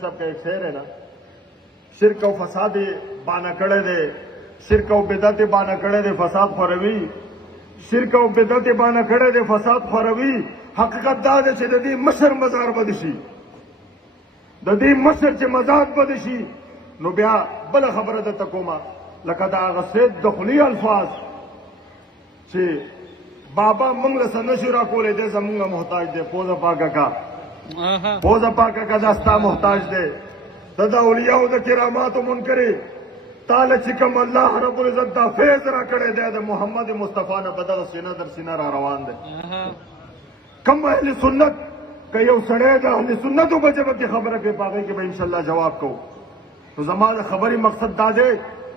صاحب کا ایک شعر ہے نا، شرک و فساد بانا کڑے دے، شرک و بدعت بانا کڑے دے فساد خوروی، شرک و بدعت بانا کڑے دے فساد خوروی، حقیقت دا دے چې د دې مشر مزار بد شي، د دې مشر چې مزار بد شي نو بیا بل خبره ده تکوما لکه دا هغه سید دخلی الفاظ چې بابا موږ له څه نشو راکولی دی زمونږ محتاج دی، پوزه پاکه کا پوزه پاکه کا دا ستا محتاج دی، د اولیاءو د کراماتو منکرې تاله چې کوم الله رب العزت دا فیض را کړی دی د محمد مصطفی نه بدغه سینه در سینه را روان دی. کم اهل سنت که یو سړی د اهل سنتو په ژبه کې خبره کوي په هغې کې به انشاءالله جواب کوو. نو زما د خبرې مقصد دا دی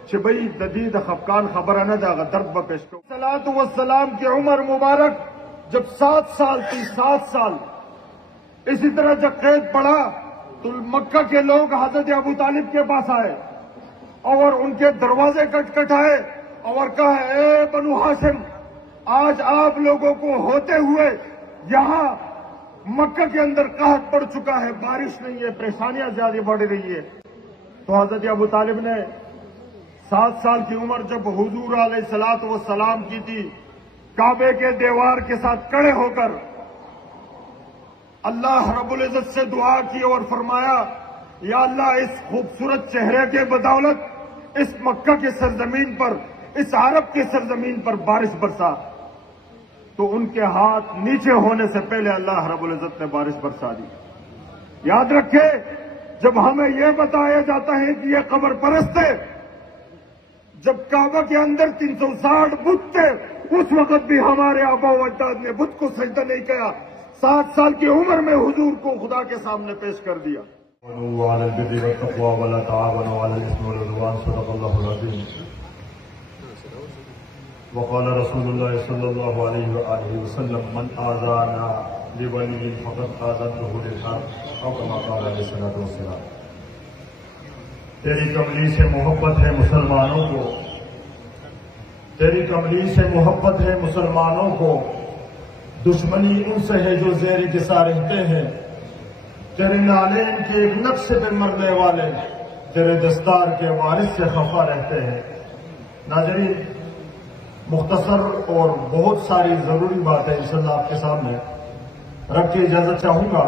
چې بھئی د دې د خفقان خبره نه ده، هغه درد به پیش کوو. صلات والسلام کی عمر مبارک جب 7 سال تھی، 7 سال اسی طرح جب قید پڑا تو مکہ کے لوگ حضرت ابو طالب کے پاس آئے اور ان کے دروازے کٹکھٹائے اور کہا اے بنو ہاشم، آج آپ لوگوں کو ہوتے ہوئے یہاں مکہ کے اندر قحط پڑ چکا ہے، بارش نہیں ہے، پریشانیاں زیادہ بڑھ رہی ہے. تو حضرت ابو طالب نے 7 سال کی عمر جب حضور علیہ الصلوۃ والسلام کی تھی، کعبے کے دیوار کے ساتھ کھڑے ہو کر اللہ رب العزت سے دعا کی اور فرمایا یا اللہ اس خوبصورت چہرے کے بدولت اس مکہ کے سرزمین پر، اس عرب کے سرزمین پر بارش برسا. تو ان کے ہاتھ نیچے ہونے سے پہلے اللہ رب العزت نے بارش برسا دی. یاد رکھے جب ہمیں یہ بتایا جاتا ہے کہ یہ قبر پرست ہے، جب کعبہ کے اندر 360 بت تھے اس وقت بھی ہمارے آبا و اجداد نے بت کو سجدہ نہیں کیا، 7 سال کی عمر میں حضور کو خدا کے سامنے پیش کر دیا. وعلى البر والتقوى ولا تعاونوا على الاثم والعدوان، صدق الله العظيم. وقال رسول الله صلى الله عليه وآله وسلم من آذانا لولي فقد آذنته للحرب، او كما قال عليه الصلاة والسلام. تیری کملی سے محبت ہے مسلمانوں کو، تیری کملی سے محبت ہے مسلمانوں کو، دشمنی ان سے ہے جو زیر کسا رہتے ہیں، تیرے نالین کے ایک نقش پہ مرنے والے تیرے دستار کے وارث سے خفا رہتے ہیں. ناظرین، مختصر اور بہت ساری ضروری باتیں انشاءاللہ آپ کے سامنے رکھ کے اجازت چاہوں گا.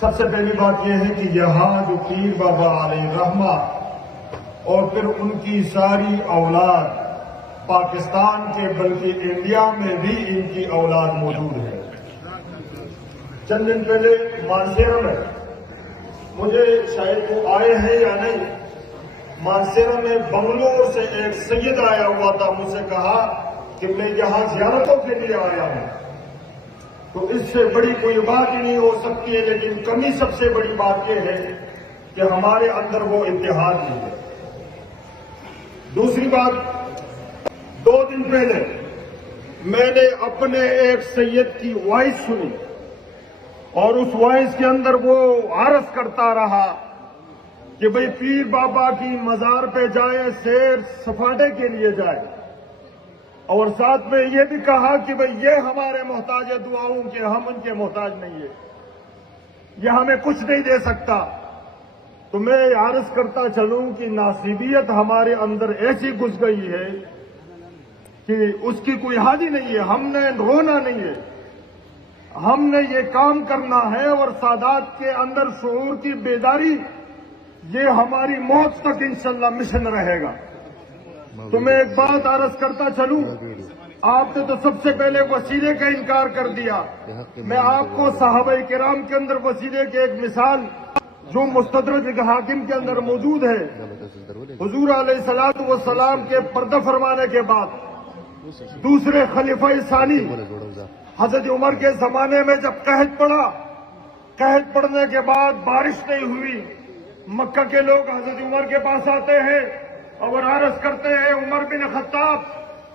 سب سے پہلی بات یہ ہے کہ یہاں جو پیر بابا علیہ رحمہ اور پھر ان کی ساری اولاد پاکستان کے بلکہ انڈیا میں بھی ان کی اولاد موجود ہے. چند دن پہلے مانسیرا میں، مجھے شاید وہ آئے ہیں یا نہیں، مانسیرا میں بنگلور سے ایک سید آیا ہوا تھا، مجھ سے کہا کہ میں یہاں زیارتوں کے لیے آیا ہوں. تو اس سے بڑی کوئی بات ہی نہیں ہو سکتی ہے، لیکن کمی سب سے بڑی بات یہ ہے کہ ہمارے اندر وہ اتحاد نہیں ہے. دوسری بات، 2 دن پہلے میں نے اپنے ایک سید کی وائس سنی اور اس وائس کے اندر وہ عرض کرتا رہا کہ بھئی پیر بابا کی مزار پہ جائے، سیر سپاٹے کے لیے جائے، اور ساتھ میں یہ بھی کہا کہ بھئی یہ ہمارے محتاج ہے دعاؤں کے، ہم ان کے محتاج نہیں ہے، یہ ہمیں کچھ نہیں دے سکتا. تو میں عرض کرتا چلوں کہ ناصبیت ہمارے اندر ایسی گھس گئی ہے کہ اس کی کوئی حد ہی نہیں ہے. ہم نے رونا نہیں ہے، ہم نے یہ کام کرنا ہے، اور سادات کے اندر شعور کی بیداری یہ ہماری موت تک انشاءاللہ مشن رہے گا. تو میں ایک بات عرض کرتا چلوں، آپ نے تو سب سے پہلے وسیلے کا انکار کر دیا. میں آپ کو صحابہ کرام کے اندر وسیلے کی ایک مثال جو مستدرک حاکم کے اندر موجود ہے، حضور علیہ الصلوۃ والسلام کے پردہ فرمانے کے بعد دوسرے خلیفہ ثانی حضرت عمر کے زمانے میں جب قحط پڑا، قحط پڑنے کے بعد بارش نہیں ہوئی، مکہ کے لوگ حضرت عمر کے پاس آتے ہیں اور عرض کرتے ہیں عمر بن خطاب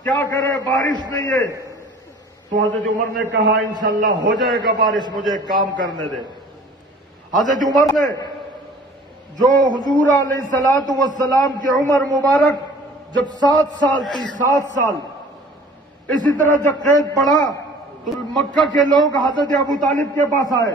کیا کرے، بارش نہیں ہے. تو حضرت عمر نے کہا انشاءاللہ ہو جائے گا بارش، مجھے ایک کام کرنے دے. حضرت عمر نے جو حضور علیہ الصلوۃ والسلام کی عمر مبارک جب 7 سال تھی، 7 سال اسی طرح جب قید پڑا تو مکہ کے لوگ حضرت ابو طالب کے پاس آئے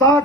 7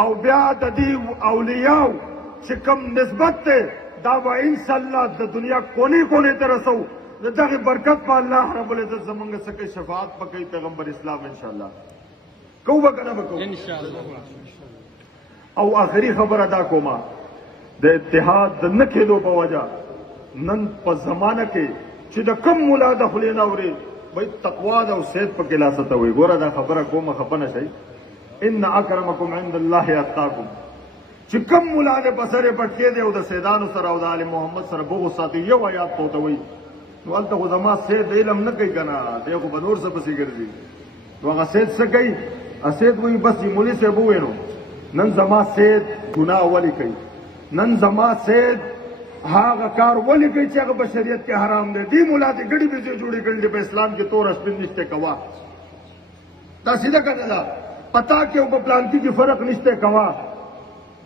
او بیا د دې اولیاء چې کوم نسبت ته دا به انشاءالله د دنیا کونے کونے ته رسو دغه برکت په الله رب العزت زمونږ څخه شفاعت پکې پیغمبر اسلام انشاءالله کو وکنه وکړو انشاءالله او اخري خبره دا کومه د اتحاد د نکېدو په وجه نن په زمانہ کې چې د کم مولا د خلینا اوري وای تقوا او سید په کې لاسته وي ګوره دا خبره کومه خپنه شي ان اکرمکم عند الله اتقاکم چې کوم مولا دې په سره پټکې دی او د سیدانو سره او د آل محمد سره بغض ساتي یو آیات ته وي نو هلته خو زما سید علم نه کوي که نه دی خو به نور څه پسې ګرځي نو هغه سید څه کوي سید وایي بس مولي صاحب ووایي نو نن زما سید ګناه ولې کوي نن زما سید هغه کار ولې کوي چې هغه په شریعت کې حرام دی دې مولا دې ګډې بېزې جوړې کړي دي په اسلام کې تور سپین نشته کوا دا سیده کنه دا پتا کې او په پلان کې فرق نشته کوا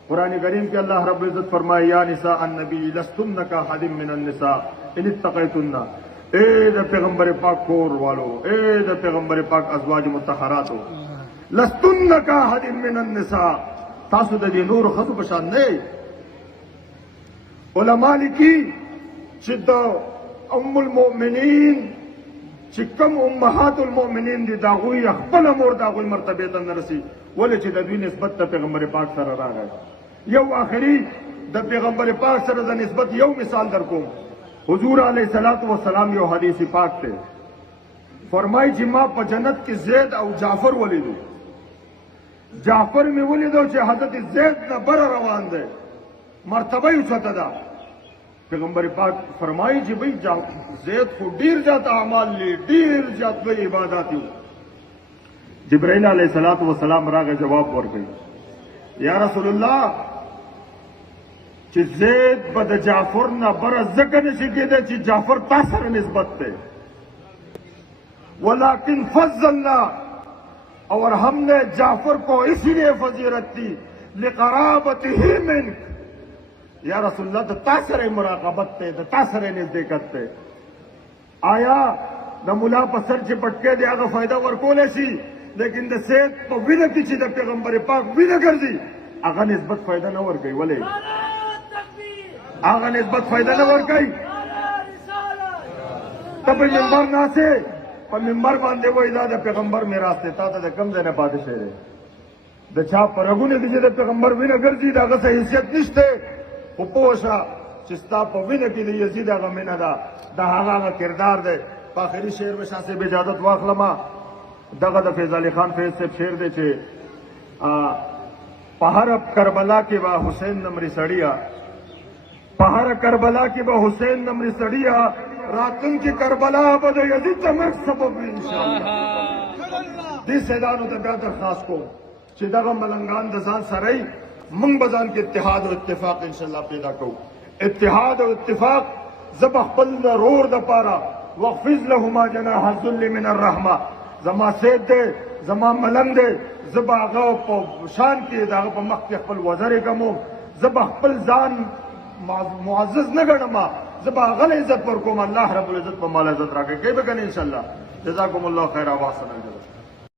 قرآن کریم کے اللہ رب العزت فرمائے یا نساء النبی لستن کاحد من النساء ان اتقیتن اے دا پیغمبر پاک کور والو اے دا پیغمبر پاک ازواج مطہراتو لستن کاحد من النساء تاسو د دې نور خطو بشان نه علماء لیکي چې د ام المؤمنین چې کوم امهات المؤمنین دي دا غوي خپل مور دا غوي مرتبه ته نرسي ولې چې د دوی نسبت ته پیغمبر پاک سره راغی یو آخری د پیغمبر پاک سره د نسبت یو مثال در کوم حضور علیہ الصلوۃ والسلام یو حدیث پاک ته فرمایي چې ما په جنت کې زید او جعفر ولیدو جعفر می ولیدو چې حضرت زید نه بر روان دی مرتبه یې چته ده پیغمبر پاک فرمایي چې بھئی زید خو ډیر زیات اعمال لري ډیر زیات به عبادت دي جبرائیل علیہ الصلوۃ والسلام راغه جواب ورکړي یا رسول الله چې زید به د جعفر نه بره ځکه نشي کېدی چې جعفر تا سره نسبت دی ولیکن فضلنا اور ہم نے جعفر کو اسی لیے فضیلت دی لقرابته منک یا رسول اللہ د تا سره مراقبت ته د تا سره نزدېکت ته آیا د مولا په سر چې پټکې دی هغه فایده ورکولی شي لیکن د سید په وینه کې چې د پیغمبر پاک وینه ګرځي هغه نسبت فایده نه ورکوي ولې هغه نسبت فایده نه ورکوي ته په منبر ناسې په منبر باندې وایي دا د پیغمبر میراث دی تا ته د کوم ځای نه پاتې شوی دی د چا په رګونو کې چې د پیغمبر وینه ګرځي د هغه څه حیثیت نشته خو پوه شه چې ستا په وینه کې د یزید هغه مینه ده د هغه کردار دی په آخري شعر میں شاه صاحب اجازت واخلمه دغه د فیض علي خان فیض صاحب شعر دی چې په هر کربلا کې به حسین نمرې سړیا په هر کربلا کې به حسین نمرې سړیا راتلونکي کربلا به د یزید د مرګ سبب وي انشاءالله دې سیدانو ته بیا درخواست کوم چې دغه ملنګان د ځان سره موږ به ځان کې اتحاد او اتفاق انشاءالله پیدا کوو اتحاد او اتفاق زه به خپل رور دپاره واخفض لهما جناح الذل من الرحمه زما سید دی زما ملنګ دی زه به هغه په شان کې د هغه په مخ کې خپل وزرې کموم زه به خپل ځان معزز نه ګڼم زه به هغه له عزت ورکوم الله رب العزت په مال عزت راکړي کوي به که نه انشاءالله جزاکم الله خیر واحسن الجزا